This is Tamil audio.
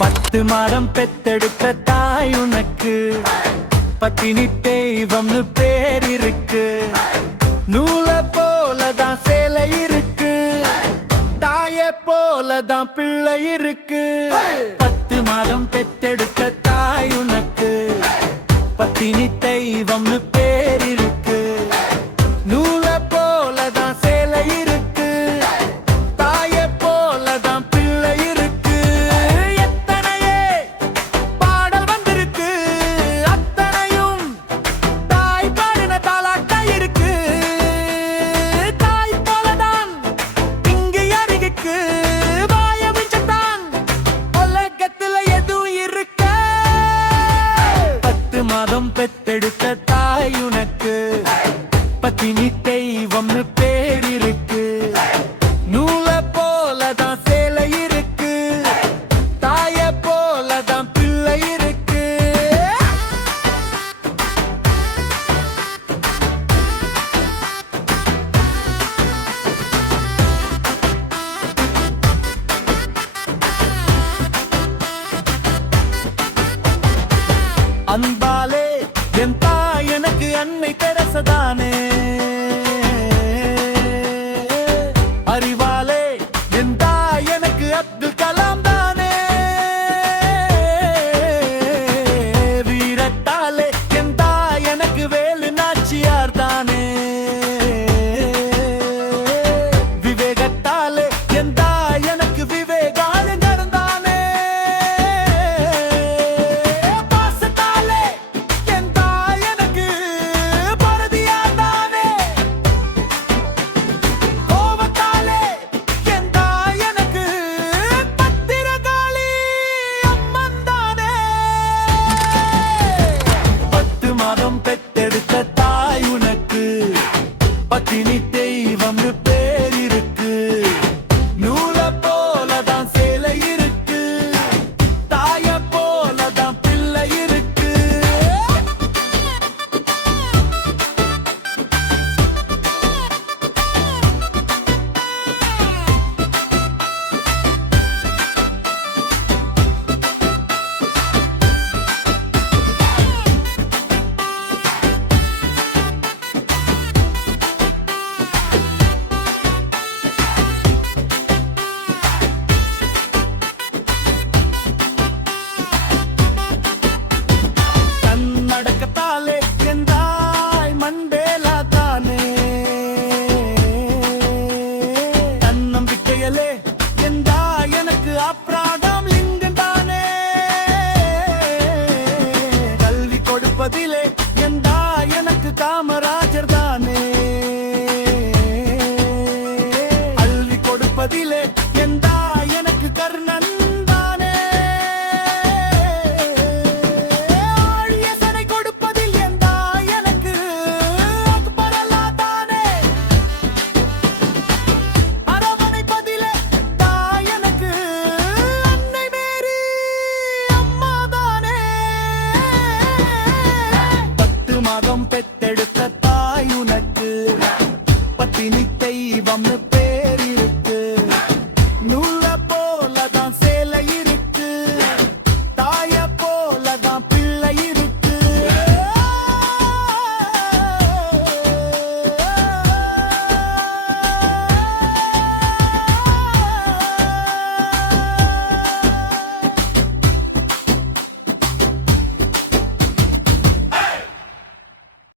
10 மாதம் பெத்தெடுத்த தாய் உனக்கு பத்தினி தெய்வம்னு பேர் இருக்கு. நூல போலதான் சேலை இருக்கு, தாய போலதான் பிள்ளை இருக்கு. 10 மாதம் பெத்தெடுத்த தாய் உனக்கு பத்தினி தெய்வம்னு பேர் இருக்கு. நூல போலதான் சேலை இருக்கு, தாய போலதான் பிள்ளை இருக்கு. எத்தனையே பாடல் வந்திருக்கு, அத்தனையும் தாய் பாடின தாலாட்டா இருக்கு. தாய் போலதான் இங்கு அருகிக்கு, வாய விச்சத்தான் உலகத்துல எதுவும் இருக்க. 10 மாதம் பெத்தெடுத்த